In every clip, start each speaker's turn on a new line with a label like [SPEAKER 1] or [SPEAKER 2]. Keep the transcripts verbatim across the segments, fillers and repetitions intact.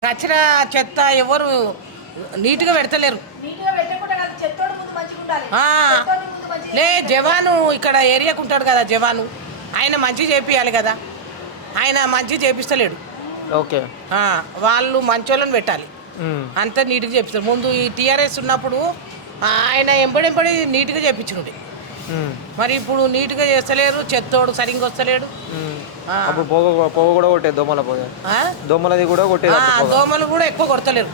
[SPEAKER 1] కచరా చెత్త ఎవరు నీట్గా పెడతలేరు. ఆ, లే జవాను ఇక్కడ ఏరియాకు ఉంటాడు కదా జవాను, ఆయన మంచి చేపియాలి కదా, ఆయన మంచి చేపిస్తలేడు.
[SPEAKER 2] ఓకే,
[SPEAKER 1] ఆ, వాళ్ళు మంచోళ్ళని పెట్టాలి, అంత నీట్గా చేపిస్తారు. ముందు ఈ టీఆర్ఎస్ ఉన్నప్పుడు ఆయన ఎంబడెంబడి నీట్గా చేపించుండే, మరి ఇప్పుడు నీట్గా చేస్తలేరు. చెత్తోడు సరిగ్గా వస్తలేడు.
[SPEAKER 2] అప్పుడు పొగ పొగ కూడా కొట్టే దోమల పొగ, దోమలది కూడా కొట్టే,
[SPEAKER 1] దోమలు కూడా ఎక్కువ కొడతలేరు.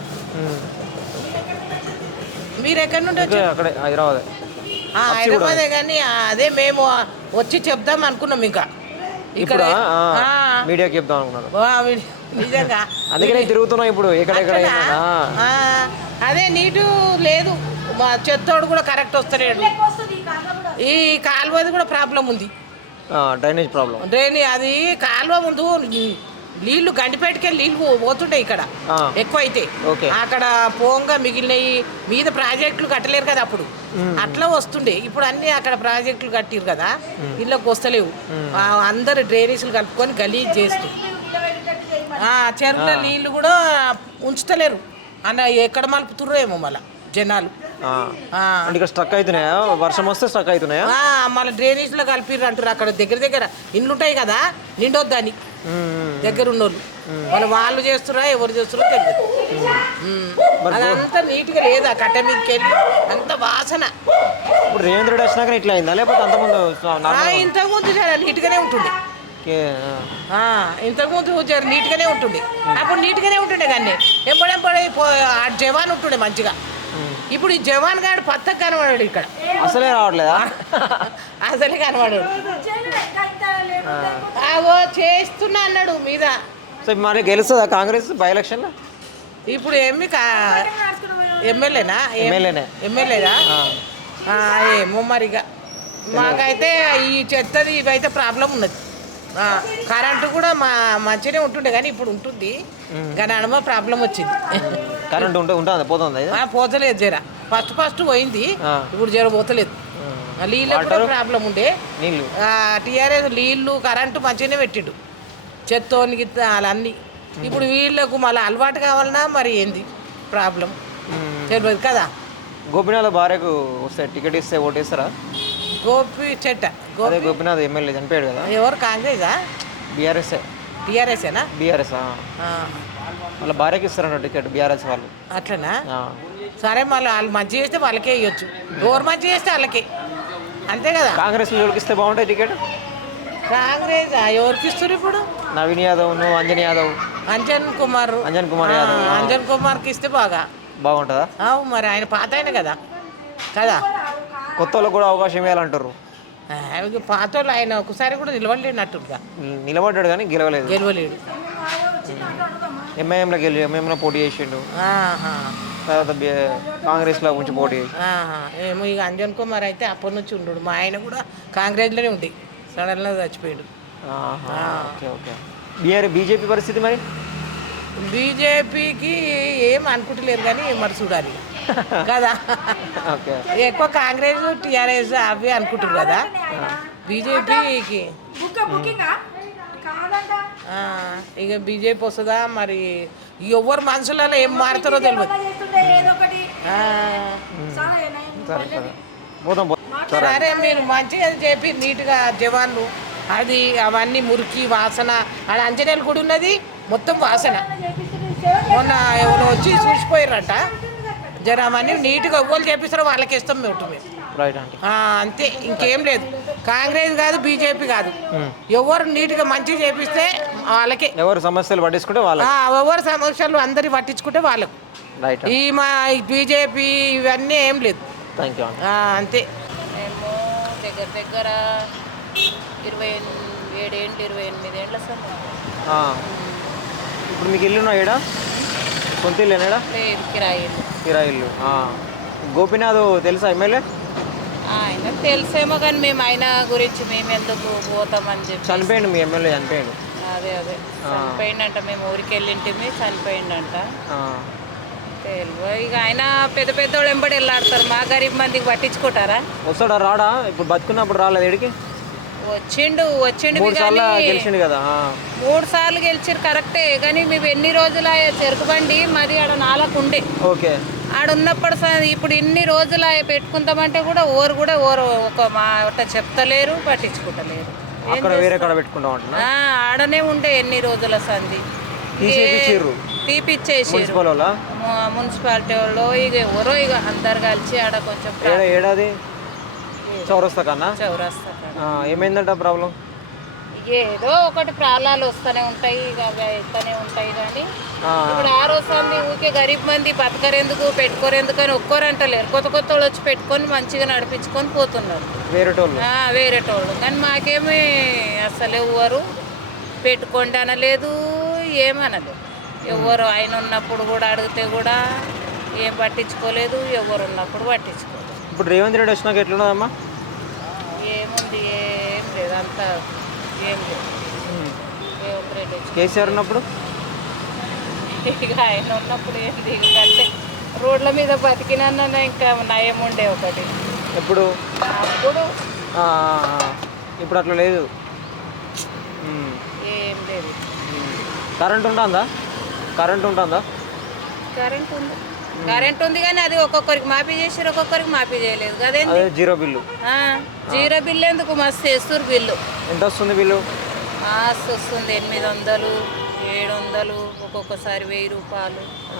[SPEAKER 1] మీరు ఎక్కడి నుండి వచ్చి?
[SPEAKER 2] అక్కడే హైదరాబాద్.
[SPEAKER 1] హైదరాబాదే, కానీ అదే మేము వచ్చి చెప్దాం అనుకున్నాం. ఇంకా ఇక్కడ
[SPEAKER 2] మీడియాకి చెప్దాం అనుకున్నాను.
[SPEAKER 1] నిజంగా
[SPEAKER 2] అందుకనే తిరుగుతున్నాం ఇప్పుడు ఎక్కడెక్కడ.
[SPEAKER 1] అదే నీటు లేదు, చెత్తోడు కూడా కరెక్ట్ వస్తలేడు. ఈ కాలువది కూడా ప్రాబ్లం ఉంది,
[SPEAKER 2] డ్రైనేజ్ ప్రాబ్లం.
[SPEAKER 1] డ్రైనేజ్ అది కాలువ ముందు నీళ్లు గండిపేటకే నీళ్ళు పోతుంటాయి ఇక్కడ ఎక్కువ అయితే. అక్కడ పోంగా మిగిలినవి మీద ప్రాజెక్టులు కట్టలేరు కదా అప్పుడు, అట్లా వస్తుండే. ఇప్పుడు అన్ని అక్కడ ప్రాజెక్టులు కట్టిరు కదా, ఇళ్ళకి వస్తలేవు. అందరు డ్రైనేజీలు కలుపుకొని గలీజ్ చేస్తూ చెరువుల నీళ్లు కూడా ఉంచుతలేరు అన్న. ఎక్కడ మలుపుతుర్రో ఏమో మళ్ళీ జనాలు.
[SPEAKER 2] స్ట్రక్ అవుతున్నాయా, వర్షం వస్తే స్ట్రక్ అవుతున్నాయా?
[SPEAKER 1] మళ్ళీ డ్రైనేజ్లో కలిపిర్రు అంటారు. అక్కడ దగ్గర దగ్గర ఇండ్లు ఉంటాయి కదా, నిండొద్దని దగ్గర ఉన్నోళ్ళు. వాళ్ళు వాళ్ళు చేస్తురా ఎవరు చేస్తున్నా తెలియదు. అదంతా నీట్గా లేదా, కట్ట మీదకి వెళ్ళి అంత వాసన.
[SPEAKER 2] ఇప్పుడు రేవంత్ రెడ్డి వచ్చినాక ఇట్లా అయిందా, లేకపోతే అంతకుముందు?
[SPEAKER 1] ఇంతకుముందు నీట్గానే ఉంటుండే, ఇంతకుముందు నీట్గానే ఉంటుండే. అప్పుడు నీట్గానే ఉంటుండే కానీ ఎప్పుడెప్పుడే జవాన్ ఉంటుండే మంచిగా. ఇప్పుడు ఈ జవాన్ గారు పత్తకు కనబడాడు, ఇక్కడ
[SPEAKER 2] అసలే రావట్లేదా?
[SPEAKER 1] అసలే కనబడాడు. అవో చేస్తున్నా అన్నాడు మీద.
[SPEAKER 2] సో మరి గెలుస్తుందా కాంగ్రెస్ బై ఎలక్షన్?
[SPEAKER 1] ఇప్పుడు ఏమి ఎమ్మెల్యేనా?
[SPEAKER 2] ఎమ్మెల్యేనే.
[SPEAKER 1] ఎమ్మెల్యేనా? ఏమో మరిగా. మాకైతే ఈ చెత్తది ఇవైతే ప్రాబ్లం ఉన్నది. కరెంటు కూడా మా మంచిగానే ఉంటుండే కానీ ఇప్పుడు ఉంటుంది కానీ అనుమ ప్రాబ్లం వచ్చింది.
[SPEAKER 2] కరెంటు ఉంటే ఉంటుంది, పోతుంది?
[SPEAKER 1] పోతలేదు జర. ఫస్ట్ ఫస్ట్ పోయింది, ఇప్పుడు జర పోతలేదు. నీళ్ళకి కూడా ప్రాబ్లం ఉండే.
[SPEAKER 2] నీళ్ళు
[SPEAKER 1] టీఆర్ఎస్ నీళ్ళు కరెంటు మంచిగానే పెట్టిండు, చెత్తోనికి అన్నీ. ఇప్పుడు వీళ్ళకు మళ్ళీ అలవాటు కావాలన్నా మరి ఏంది ప్రాబ్లం తెలియదు కదా.
[SPEAKER 2] గోపినాథ్ భార్యకు వస్తే టికెట్ ఇస్తే ఓటేస్తారా?
[SPEAKER 1] గోపి చెట్ట
[SPEAKER 2] అదే గోపినాథ్ ఎమ్మెల్యే చనిపోయాడు కదా.
[SPEAKER 1] ఎవరు? కాంగ్రెసా?
[SPEAKER 2] బీఆర్ఎస్.
[SPEAKER 1] టీఆర్ఎస్ఏనా?
[SPEAKER 2] బీఆర్ఎస్. వాళ్ళ భార్యకి ఇస్తారన్న టికెట్ బీఆర్ఎస్ వాళ్ళు.
[SPEAKER 1] అట్లనా? సరే, మళ్ళీ వాళ్ళు మంచి చేస్తే వాళ్ళకే ఇవ్వచ్చు, ఎవరు మంచి చేస్తే వాళ్ళకే, అంతే కదా.
[SPEAKER 2] కాంగ్రెస్ ఎవరికి ఇస్తే బాగుంటుంది టికెట్?
[SPEAKER 1] కాంగ్రెస్ ఎవరికి ఇస్తారు ఇప్పుడు?
[SPEAKER 2] నవీన్ యాదవ్, అంజన్ యాదవ్,
[SPEAKER 1] అంజన్ కుమార్
[SPEAKER 2] అంజన్ కుమార్ యాదవ్
[SPEAKER 1] అంజన్ కుమార్కి ఇస్తే బాగా
[SPEAKER 2] బాగుంటుందా?
[SPEAKER 1] అవు మరి ఆయన పాత ఆయన కదా కదా,
[SPEAKER 2] కొత్త వాళ్ళకి కూడా అవకాశం ఇవ్వాలంటారు.
[SPEAKER 1] పాత వాళ్ళు ఆయన ఒకసారి కూడా నిలబడలేనట్టుగా.
[SPEAKER 2] నిలబడ్డాడు కానీ గెలవలేదు.
[SPEAKER 1] గెలవలేడు.
[SPEAKER 2] ఎంఐఎంలో గెలి ఎంఐఎంలో పోటీ చేసిండు, తర్వాత కాంగ్రెస్లో ఉంచి పోటీ చేసి.
[SPEAKER 1] ఏమో ఇక అంజన్ కుమార్ అయితే అప్పటి నుంచి ఉండు. మా ఆయన కూడా కాంగ్రెస్లోనే ఉండి సడన్గా చచ్చిపోయాడు.
[SPEAKER 2] Okay okay. బీఆర్ బీజేపీ పరిస్థితి మరి?
[SPEAKER 1] బీజేపీకి ఏం అనుకుంటలేరు కానీ మరి చూడాలి కదా. ఎక్కువ కాంగ్రెస్ టీఆర్ఎస్ అవి అనుకుంటారు కదా. బీజేపీకి ఇక బీజేపీ వస్తుందా మరి, ఎవరు మనుషులలో ఏం మారుతారో తెలియదు. సరే, మీరు మంచిగా చెప్పి నీట్గా జవాన్లు అది అవన్నీ మురికి వాసన. అది అంజనేయులు గుడి ఉన్నది మొత్తం వాసన. మొన్న ఎవరు వచ్చి చూసిపోయారట. జర అవన్నీ నీట్గా ఎవ్వరు చేపిస్తారో వాళ్ళకి ఇస్తాం మేము. అంతే, ఇంకేం లేదు. కాంగ్రెస్ కాదు, బీజేపీ కాదు, ఎవరు నీట్గా మంచిగా చేపిస్తే వాళ్ళకి.
[SPEAKER 2] ఎవరు సమస్యలు పట్టించుకుంటే వాళ్ళకి,
[SPEAKER 1] ఎవరు సమస్యలు అందరి పట్టించుకుంటే వాళ్ళకు. ఈ మా బీజేపీ ఇవన్నీ ఏం లేదు. అంతే.
[SPEAKER 3] మేము దగ్గర దగ్గర ఇరవై ఏడేంటి ఇరవై ఎనిమిది ఏళ్ళ సార్.
[SPEAKER 2] ఇప్పుడు మీకు ఇల్లు ఉన్నాయా? సొంత ఇల్లు ఏడా?
[SPEAKER 3] లేదు, కిరాయి ఇల్లు.
[SPEAKER 2] కిరాయి ఇల్లు. గోపినాథ్ తెలుసా ఎమ్మెల్యే?
[SPEAKER 3] ఆయన తెలిసేమో కానీ మేము ఆయన గురించి మేము ఎందుకు పోతామని చెప్పి.
[SPEAKER 2] చనిపోయిండు మీ ఎమ్మెల్యే, చనిపోయిండు.
[SPEAKER 3] అదే అదే చనిపోయిందంట. మేము ఊరికి వెళ్ళింటిమి, చనిపోయిందంట. తెలియదు ఇక. ఆయన పెద్ద పెద్ద వాళ్ళు ఎంబడి వెళ్ళాడతారు, మా గరీబ్ మందికి పట్టించుకుంటారా?
[SPEAKER 2] వస్తాడా రాడా? ఇప్పుడు బతుకున్నప్పుడు రాలేదు ఎడికి?
[SPEAKER 3] వచ్చిండు వచ్చిండు
[SPEAKER 2] మూడు సార్లు
[SPEAKER 3] కానీ
[SPEAKER 2] గెలిచిండు కదా ఆ.
[SPEAKER 3] మూడు సార్లు గెలిచిరు కరెక్టే, కానీ మేము ఎన్ని రోజులు అయ్యే చెరుకు బండి మాది ఆడ నాలకు ఉండే
[SPEAKER 2] ఓకే
[SPEAKER 3] ఆడ ఉన్నప్పుడు స- ఇప్పుడు ఇన్ని రోజులు అయ్యే పెట్టుకుంటామంటే కూడా ఓరు కూడా ఓరు ఒక మాట చెప్తలేరు, పట్టించుకుంటలేరు. ఏం
[SPEAKER 2] అక్కడ వేరే కాడ పెట్టుకుంటాం అంటున్నా
[SPEAKER 3] ఆ, ఆడనే ఉండే ఎన్ని రోజుల సంధి
[SPEAKER 2] తీసేపిచ్చిర్రు
[SPEAKER 3] తీపిచ్చేసారు
[SPEAKER 2] మున్సిపల్ వాళ్ళ
[SPEAKER 3] మున్సిపాలిటీ వాళ్ళు. ఇక ఎవరో ఇక అందరు కలిసి ఆడ కొంచెం
[SPEAKER 2] ఏడా ఏడాది చౌరస్తా కన్నా
[SPEAKER 3] చౌరస్తా కాడ.
[SPEAKER 2] ఆ, ఏమైందంట ప్రాబ్లం
[SPEAKER 3] ఇక ఏదో ఒకటి ప్రాణాలు వస్తూనే ఉంటాయి, ఇక అవి అవుతూనే ఉంటాయి. కానీ
[SPEAKER 2] ఆ,
[SPEAKER 3] ఇప్పుడు ఆ రోజు సంది ఊరికే గరీబ్ మంది బతకరెందుకు పెట్టుకోరెందుకు అని ఒక్కోరంటలేరు. కొత్త కొత్త వాళ్ళు వచ్చి పెట్టుకొని మంచిగా నడిపించుకొని పోతున్నారు
[SPEAKER 2] వేరేటోళ్ళు
[SPEAKER 3] ఆ, వేరేటోళ్ళు. కానీ మాకేమీ అసలు ఎవరు పెట్టుకోండి అనలేదు, ఏమనలేదు. ఎవరు ఆయన ఉన్నప్పుడు కూడా అడిగితే కూడా ఏం పట్టించుకోలేదు, ఎవరు ఉన్నప్పుడు పట్టించుకోలేదు.
[SPEAKER 2] ఇప్పుడు రేవంత్ రెడ్డి వచ్చినాక ఎట్లున్నదమ్మా
[SPEAKER 3] ఏముంది ఏం లేదు, అంతా ఏం లేదు. రేవంత్ రెడ్డి వచ్చి
[SPEAKER 2] కేసీఆర్ ఉన్నప్పుడు
[SPEAKER 3] ఇక ఆయన ఉన్నప్పుడు ఏంది ఇక అంటే రోడ్ల మీద బతికినా ఇంకా నయం ఉండే ఒకటి.
[SPEAKER 2] ఎప్పుడు
[SPEAKER 3] అప్పుడు
[SPEAKER 2] ఆ, ఆ, ఆ. ఇప్పుడు అట్లా లేదు ఉమ్.
[SPEAKER 3] ఏం లేదు.
[SPEAKER 2] కరెంట్ ఉంటుందా కరెంట్ ఉంటుందా
[SPEAKER 3] కరెంట్ ఉంది కరెంట్ ఉంది కానీ అది ఒక్కొక్కరికి మాఫీ చేసారు, ఒక్కొక్కరికి మాఫీ చేయలేదు కదేంది.
[SPEAKER 2] అదే జీరో బిల్లు
[SPEAKER 3] ఆ, జీరో బిల్లు ఎందుకు మస్తు వేస్తారు బిల్లు.
[SPEAKER 2] ఎంత వస్తుంది బిల్లు
[SPEAKER 3] మస్తు వస్తుంది, ఎనిమిది వందలు ఏడు వందలు ఒక్కొక్కసారి వెయ్యి రూపాయలు.
[SPEAKER 2] ఆ.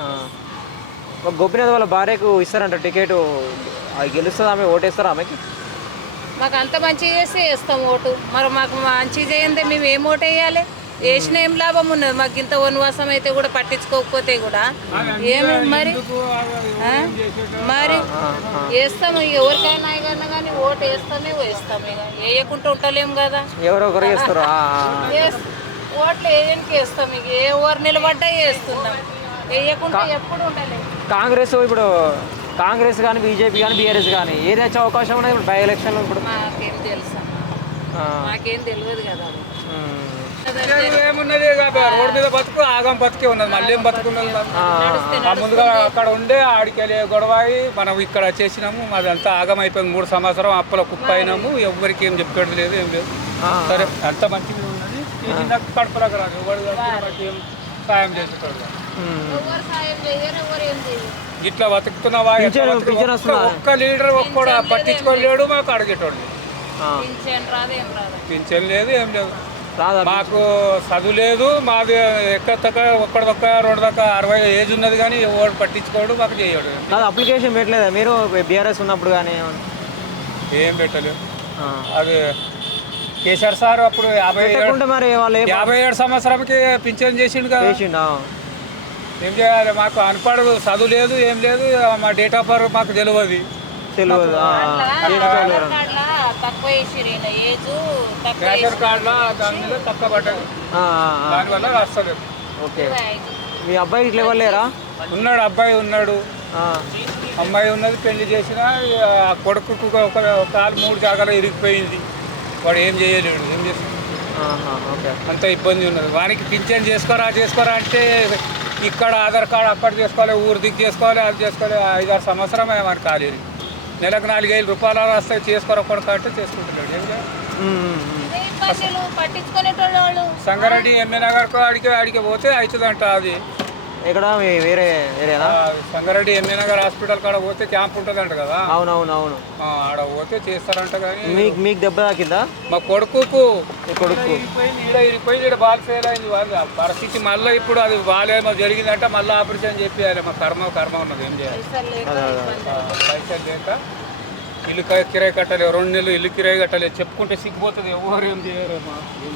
[SPEAKER 2] ఒక గోపినాథ్ వాళ్ళ భార్యకు ఇస్తారంట టికెట్, అది గెలుస్తుంది ఆమె ఓటేస్తారా ఆమెకి
[SPEAKER 3] మాకు అంత మంచిగా చేస్తే వేస్తాం ఓటు. మరి మాకు మంచిగా చేయందే మేము ఏం ఓటు వేయాలి? వేసిన ఏం లాభం ఉన్నది మాకు? ఇంత వనవాసం అయితే కూడా పట్టించుకోకపోతే కూడా ఏమి మరి ఆ? మరి వేస్తాము ఇక ఎవరికైనా కన్నా కానీ ఓటు వేస్తామే వేస్తాము. ఇక వేయకుంటూ ఉంటలేము కదా,
[SPEAKER 2] ఎవరో ఒకరు చేస్తారు ఆ, ఆ.
[SPEAKER 3] వేస్- ఓట్లు వేయడానికి వేస్తాం. ఇక ఏ ఎవరు నిలబడ్డా వేస్తున్నాం, వేయకుండా ఎప్పుడు ఉండలేదు.
[SPEAKER 2] కాంగ్రెస్ ఇప్పుడు కాంగ్రెస్ కానీ బీజేపీ కానీ బీఆర్ఎస్ కానీ ఏది వచ్చే అవకాశం ఉన్నది ఇప్పుడు బై ఎలక్షన్లో ఇప్పుడు
[SPEAKER 3] మాకేం తెలుసా,
[SPEAKER 2] ఆ.
[SPEAKER 3] మాకేం తెలియదు కదా అది.
[SPEAKER 2] ఉమ్.
[SPEAKER 4] ఏమున్నది రోడ్ మీద బతుకు ఆగం బతికే ఉన్నది, మళ్ళీ ఏం బతుకున్నది.
[SPEAKER 2] ఆ,
[SPEAKER 4] ఆ ముందుగా అక్కడ ఉండే ఆడికి వెళ్ళే గొడవ అయి మనం ఇక్కడ చేసినాము, అదంతా ఆగం అయిపోయింది. మూడు సంవత్సరం అప్పుల కుప్ప అయినాము, ఎవరికి ఏం చెప్పేది లేదు ఏం లేదు.
[SPEAKER 2] ఆ.
[SPEAKER 4] సరే అంత మంచిగా ఉన్నది, చేసినాక కడుపులకు రాదు, ఎవరు మనకి ఏం సాయం చేసేటోడు కాదు.
[SPEAKER 2] ఉమ్.
[SPEAKER 3] ఎవరు సాయం చేయరు, ఎవరు ఏం చేయరు.
[SPEAKER 4] ఇట్లా బతుకుతున్నావా ఎట్లా
[SPEAKER 2] పింఛను-
[SPEAKER 4] బతుకు-
[SPEAKER 2] పింఛను
[SPEAKER 4] ఒక్క-
[SPEAKER 2] వస్తుందా?
[SPEAKER 4] ఒక్క లీడర్ ఒక్కడ పట్టించుకోలేడు, మాకు అడిగేటోడు
[SPEAKER 2] ఆ.
[SPEAKER 3] పింఛన్ రాదు ఏం రాదు.
[SPEAKER 4] పింఛన్ లేదు ఏం లేదు.
[SPEAKER 2] రాదా
[SPEAKER 4] మాకు చదువు లేదు, మాది ఎక్కడొక్క ఒక్కడొక్క రెండు దాకా అరవై ఏజ్ ఉన్నది కానీ ఎవరు పట్టించుకోడు, మాకు చేయడు.
[SPEAKER 2] కాదు అప్లికేషన్ పెట్టలేదా మీరు బీఆర్ఎస్ ఉన్నప్పుడు కానీ
[SPEAKER 4] ఏం పెట్టలేదు.
[SPEAKER 2] ఆ.
[SPEAKER 4] అది కేసీఆర్ సార్ అప్పుడు యాభై ఏడు
[SPEAKER 2] పెట్టకుంటే మరి వాళ్ళు ఏం
[SPEAKER 4] యాభై ఏడు సంవత్సరాలకి పింఛన్ చేసిండు కదా,
[SPEAKER 2] చేసిండా
[SPEAKER 4] ఏం చేయాలి? మాకు అనపడదు, చదువు లేదు ఏం లేదు, మా డేట్ ఆఫ్ బర్త్ మాకు తెలియదు.
[SPEAKER 2] తెలియదు ఆ, ఆ.
[SPEAKER 3] ఆధార్ కార్డులా తక్కువ వేసిరు, ఈయన ఏజ్ తక్కువ
[SPEAKER 4] రేషన్ కార్డులో దాని మీద తక్కువ పడ్డది,
[SPEAKER 2] ఆ, ఆ.
[SPEAKER 4] దానివల్ల వస్తలేదు.
[SPEAKER 2] ఓకే మీ అబ్బాయికి ఇట్లా ఇవ్వలేరా
[SPEAKER 4] ఉన్నాడు అబ్బాయి ఉన్నాడు,
[SPEAKER 2] ఆ.
[SPEAKER 4] అమ్మాయి ఉన్నది, పెళ్లి చేసిన ఆ కొడుకు ఒక కాలు మూడు జాగాలో ఇరిగిపోయింది, వాడు ఏం చేయలేడు, ఏం చేస్తాడు?
[SPEAKER 2] ఆహా, ఓకే
[SPEAKER 4] అంత ఇబ్బంది ఉన్నది. వానికి పింఛన్ చేసుకోరా చేసుకోరా అంటే ఇక్కడ ఆధార్ కార్డు అక్కడ చేసుకోవాలి, ఊరు దిక్కు చేసుకోవాలి, అది చేసుకోవాలి. ఐదారు సంవత్సరం మనకు కాలేదు, నెలకు నాలుగైదు రూపాయలు వస్తాయి, చేసుకోరా కొడుకు అంటే చేసుకుంటున్నాడు. ఏం చేయాలి?
[SPEAKER 2] ఉమ్, ఉమ్, ఉమ్.
[SPEAKER 3] ఇదే ఇబ్బందులు పట్టించుకునేటోళ్ళు వాళ్ళు.
[SPEAKER 4] సంగారెడ్డి ఎంఏ నగర్కు అడిగి అడిగి పోతే అవుతుందంట. అది
[SPEAKER 2] ఇక్కడ మీ- వేరే వేరేనా
[SPEAKER 4] ఆ, సంగారెడ్డి ఎంఏ నగర్ హాస్పిటల్ కాడ పోతే క్యాంప్ ఉంటుందంట కదా,
[SPEAKER 2] అవునవును అవును
[SPEAKER 4] ఆ, ఆడ పోతే చేస్తారంట. కానీ
[SPEAKER 2] మీకు మీకు దెబ్బ తాకిందా
[SPEAKER 4] మా కొడుకుకు
[SPEAKER 2] మీ కొడుకు
[SPEAKER 4] ఇరిగిపోయింది, ఈడ ఇరిగిపోయింది, ఈడ బాల్ ఫెయిల్ అయింది. వాళ్ళ పరిస్థితి మళ్ళీ ఇప్పుడు అది బాగాలేమో జరిగిందంటే మళ్ళీ ఆపరేషన్ చెప్పేయాలి. మా కర్మ కర్మ ఉన్నది, ఏం చేయాలి?
[SPEAKER 3] పైసలు లేక
[SPEAKER 2] అదే, అదే.
[SPEAKER 3] ఇబ్బంది.
[SPEAKER 4] ఆ, పైసలు లేక ఇల్లు కిరాయి కట్టలేదు, రెండు నెలలు ఇల్లు కిరాయి కట్టలేదు, చెప్పుకుంటే సిగ్గిపోతుంది, ఎవరు ఏం చేయరు. మా